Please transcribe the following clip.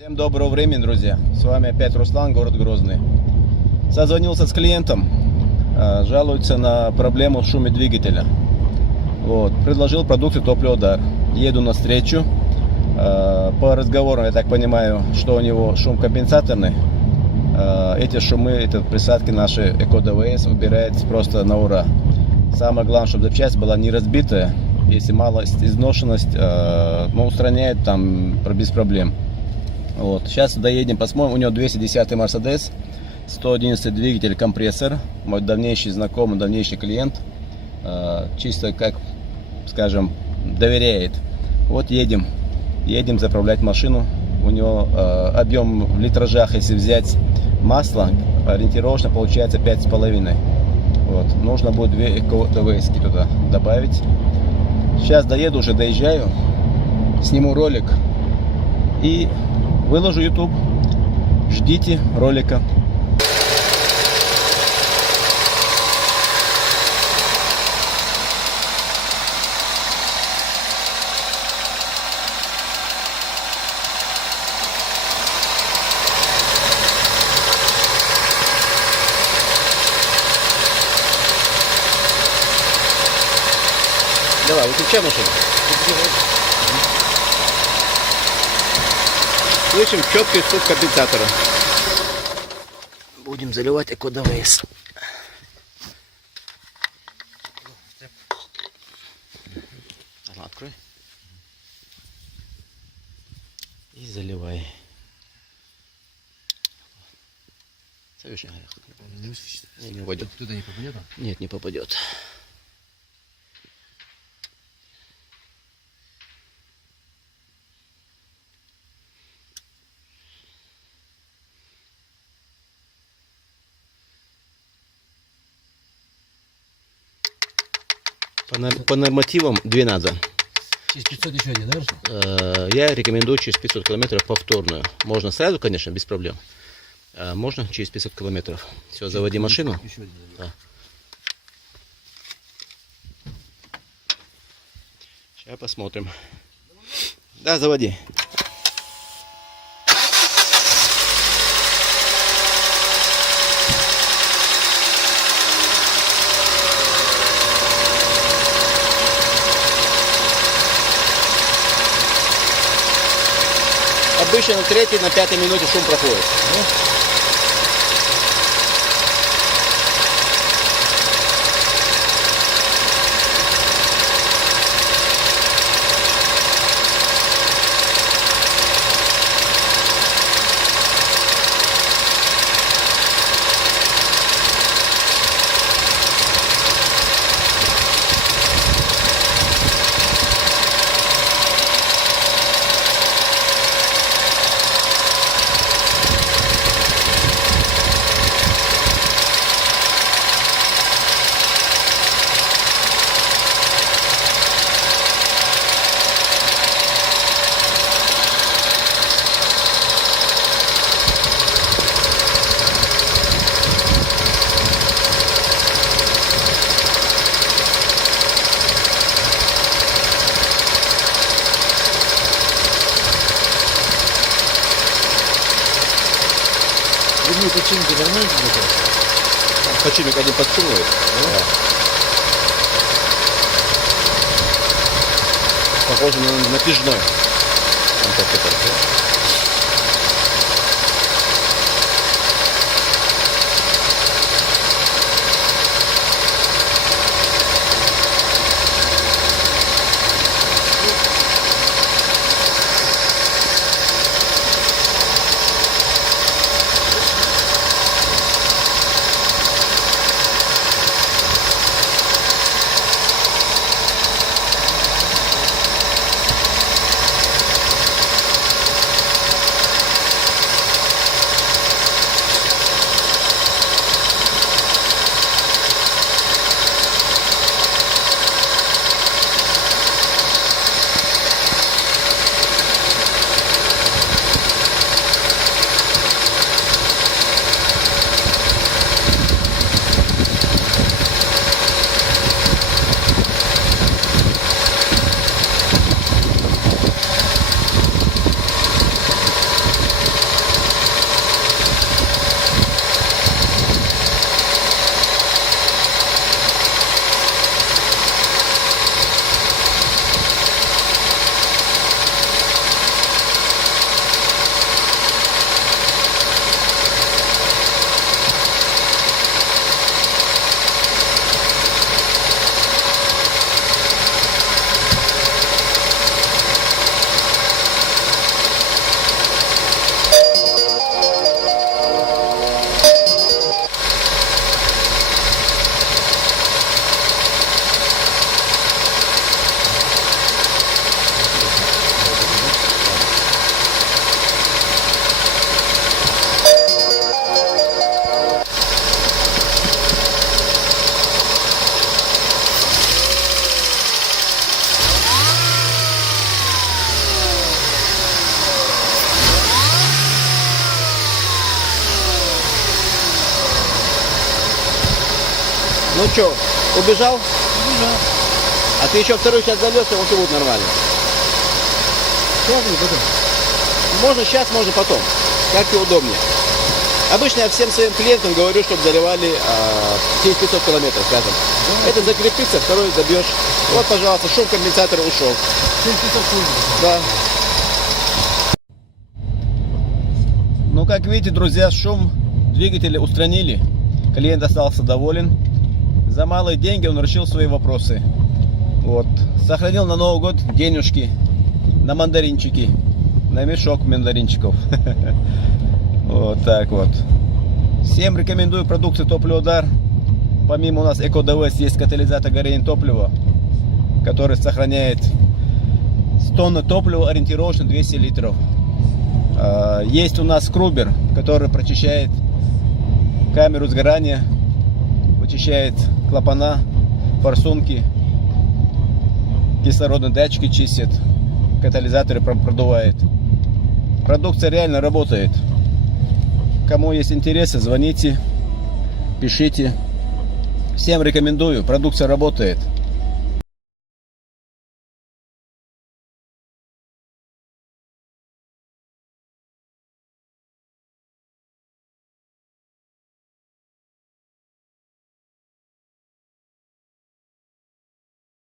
Всем доброго времени, друзья. С вами опять Руслан, город Грозный. Созвонился с клиентом, жалуется на проблему в шуме двигателя. Предложил продукцию топливо-дар. Еду навстречу. По разговору, я так понимаю, что у него шум компенсаторный. Эти шумы, эти присадки наши ЭКО-ДВС убирает просто на ура. Самое главное, чтобы запчасть была не разбитая. Если мало изношенность, устраняет там без проблем. Сейчас доедем, посмотрим. У него 210 Mercedes, 111 двигатель, компрессор. Мой давнейший знакомый, давнейший клиент. Чисто, как скажем, доверяет. Едем заправлять машину. У него объем в литражах, если взять масло, ориентировочно получается 5,5. Нужно будет 2 ЭКО-ДВС туда добавить. Сейчас доеду, уже доезжаю, сниму ролик и выложу YouTube. Ждите ролика. Давай, выключай машину. Слышим четкий стук компенсатора. Будем заливать ЭКО-ДВС. Открой. И заливай. Совершенно не попадет. Туда не попадет? Нет, не попадет. По нормативам 2 надо. Через 500 еще один, да? Я рекомендую через 500 километров повторную. Можно сразу, конечно, без проблем. Можно через 500 километров. Все, заводи машину. Еще один. Да. Сейчас посмотрим. Да, заводи. Обычно на 3-й, на 5-й минуте шум проходит. Починки нормально? Починок один подсумывает. Да. Похоже на натяжной. Ну что, убежал? Убежал. А ты еще второй час залез, и все будет нормально. Сейчас или потом? Можно сейчас, можно потом. Как тебе удобнее. Обычно я всем своим клиентам говорю, чтобы заливали 500 километров, скажем. Это закрепится, второй забьешь. Вот, пожалуйста, шум компенсатора ушел. 7500 шум. Да. Ну, как видите, друзья, шум двигателя устранили. Клиент остался доволен. За малые деньги он решил свои вопросы. Вот. Сохранил на Новый год денежки на мандаринчики. На мешок мандаринчиков. Вот так вот. Всем рекомендую продукцию Топливодар. Помимо у нас ЭКО-ДВС есть катализатор горения топлива, который сохраняет с тонны топлива ориентировочно 200 литров. Есть у нас скрубер, который прочищает камеру сгорания, вычищает клапана, форсунки, кислородные датчики чистит, катализаторы продувает. Продукция реально работает. Кому есть интересы, звоните, пишите. Всем рекомендую, продукция работает.